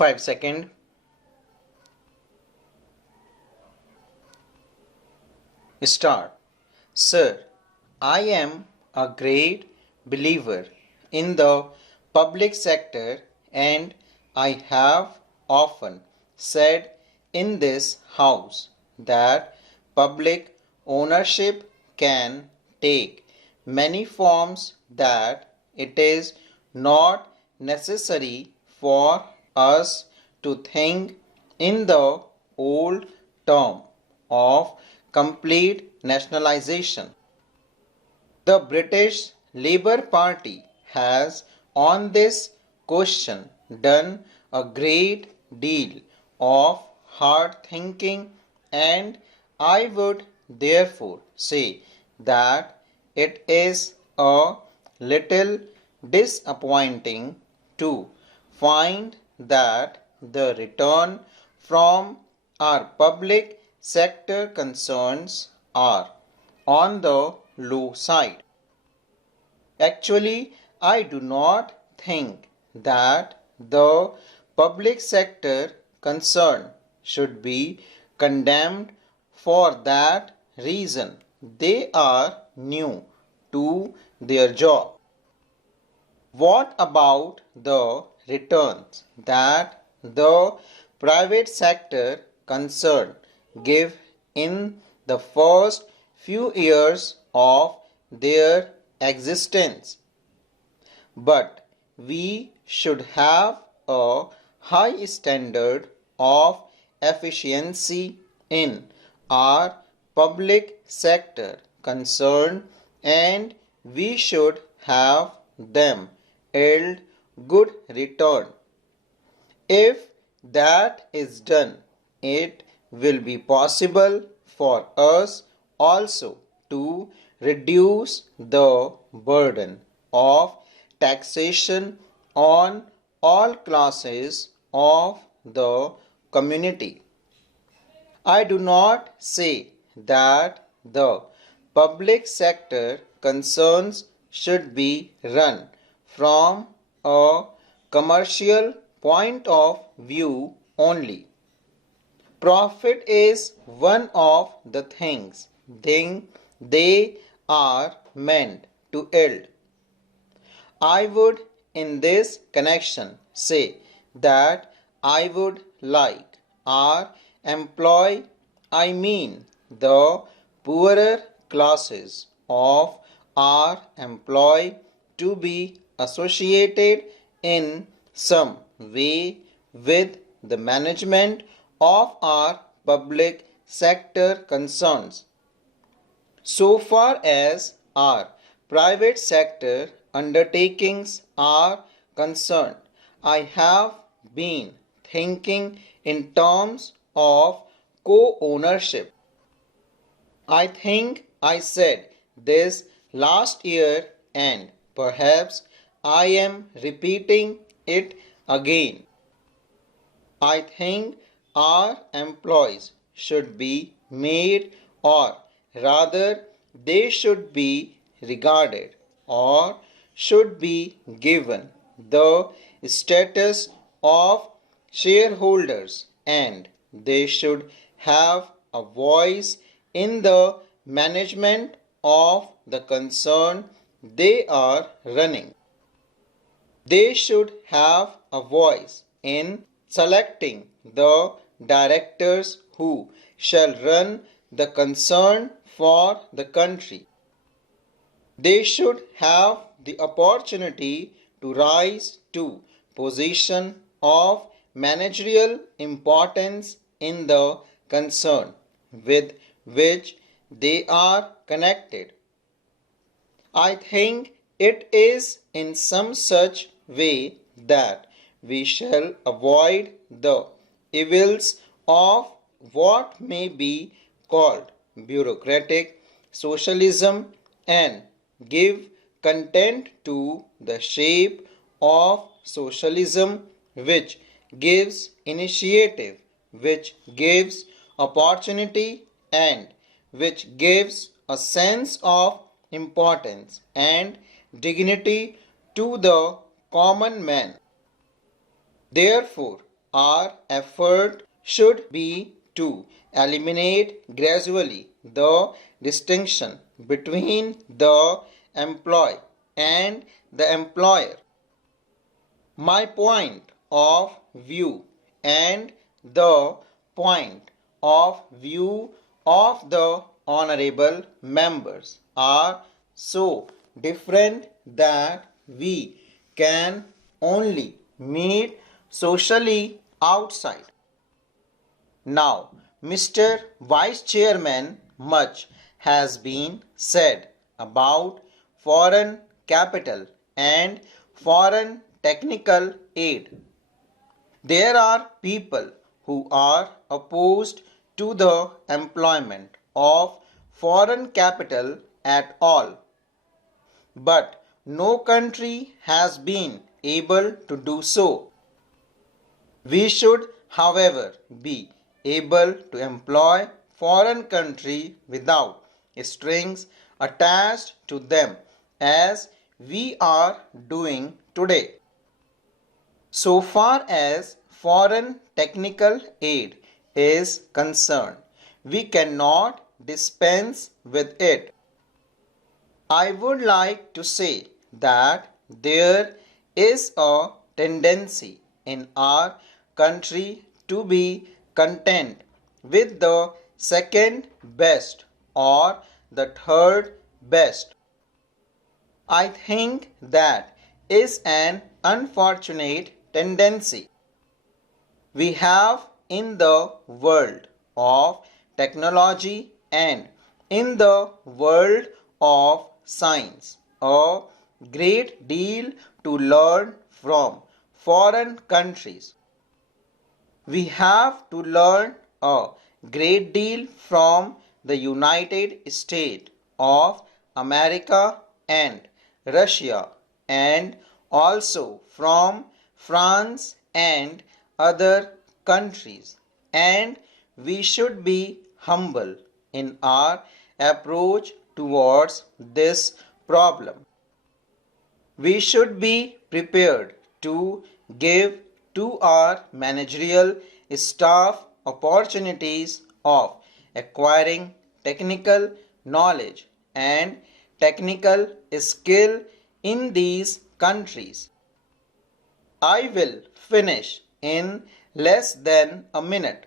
5 seconds. Start. Sir, I am a great believer in the public sector, and I have often said in this house that public ownership can take many forms, that it is not necessary for us to think in the old term of complete nationalization. The British Labour Party has on this question done a great deal of hard thinking, and I would therefore say that it is a little disappointing to find that the return from our public sector concerns are on the low side. Actually, I do not think that the public sector concern should be condemned for that reason. They are new to their job. What about the returns that the private sector concern give in the first few years of their existence? But we should have a high standard of efficiency in our public sector concern, and we should have them yield good return. If that is done, it will be possible for us also to reduce the burden of taxation on all classes of the community. I do not say that the public sector concerns should be run from a commercial point of view only. Profit is one of the things they are meant to yield. I would in this connection say that I would like our I mean the poorer classes of our employee to be associated in some way with the management of our public sector concerns. So far as our private sector undertakings are concerned, I have been thinking in terms of co-ownership. I think I said this last year, and perhaps I am repeating it again. I think our employees should be made, or rather they should be regarded, or should be given the status of shareholders, and they should have a voice in the management of the concern they are running. They should have a voice in selecting the directors who shall run the concern for the country. They should have the opportunity to rise to position of managerial importance in the concern with which they are connected. I think it is in some such way that we shall avoid the evils of what may be called bureaucratic socialism, and give content to the shape of socialism which gives initiative, which gives opportunity, and which gives a sense of importance and dignity to the common man. Therefore, our effort should be to eliminate gradually the distinction between the employee and the employer. My point of view and the point of view of the honorable members are so different that we can only meet socially outside. Now, Mr. Vice Chairman, much has been said about foreign capital and foreign technical aid. There are people who are opposed to the employment of foreign capital at all, but no country has been able to do so. We should, however, be able to employ foreign country without strings attached to them as we are doing today. So far as foreign technical aid is concerned, we cannot dispense with it. I would like to say that there is a tendency in our country to be content with the second best or the third best. I think that is an unfortunate tendency we have in the world of technology and in the world of science. A great deal to learn from foreign countries. We have to learn a great deal from the United States of America and Russia, and also from France and other countries. And we should be humble in our approach towards this problem. We should be prepared to give to our managerial staff opportunities of acquiring technical knowledge and technical skill in these countries. I will finish in less than a minute.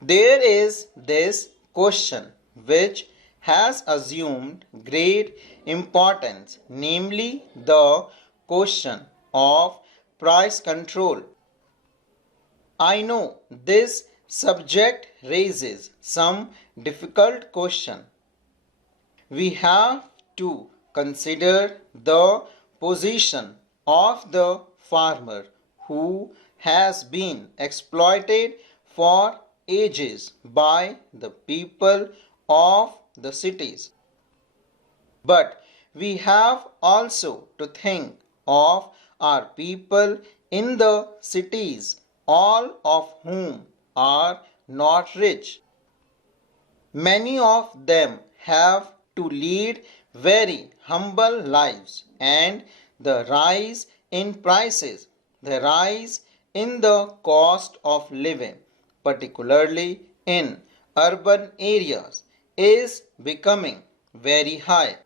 There is this question which has assumed great importance, namely the question of price control. I know this subject raises some difficult question. We have to consider the position of the farmer who has been exploited for ages by the people of the cities. But we have also to think of our people in the cities, all of whom are not rich. Many of them have to lead very humble lives, and the rise in prices, the rise in the cost of living, particularly in urban areas, is becoming very high.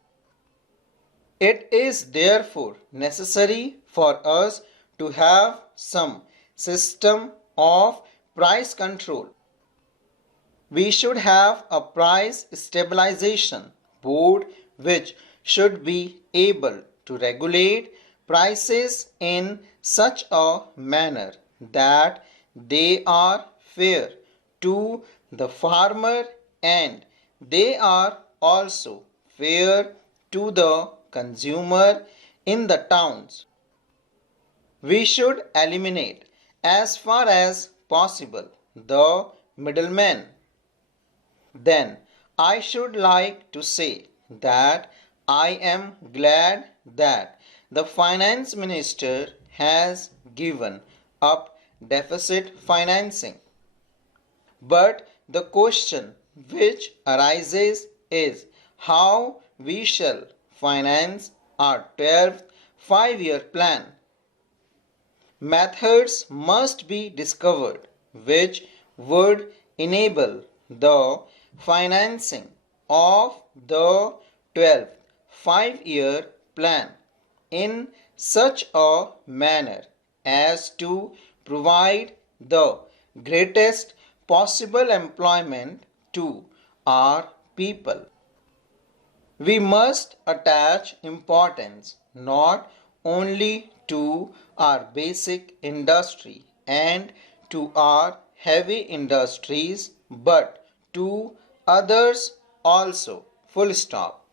It is therefore necessary for us to have some system of price control. We should have a price stabilization board which should be able to regulate prices in such a manner that they are fair to the farmer and they are also fair to the consumer in the towns. We should eliminate as far as possible the middlemen. Then I should like to say that I am glad that the finance minister has given up deficit financing. But the question which arises is how we shall finance our 12th five-year plan. Methods must be discovered which would enable the financing of the 12th five-year plan in such a manner as to provide the greatest possible employment to our people. We must attach importance not only to our basic industry and to our heavy industries but to others also. Full stop.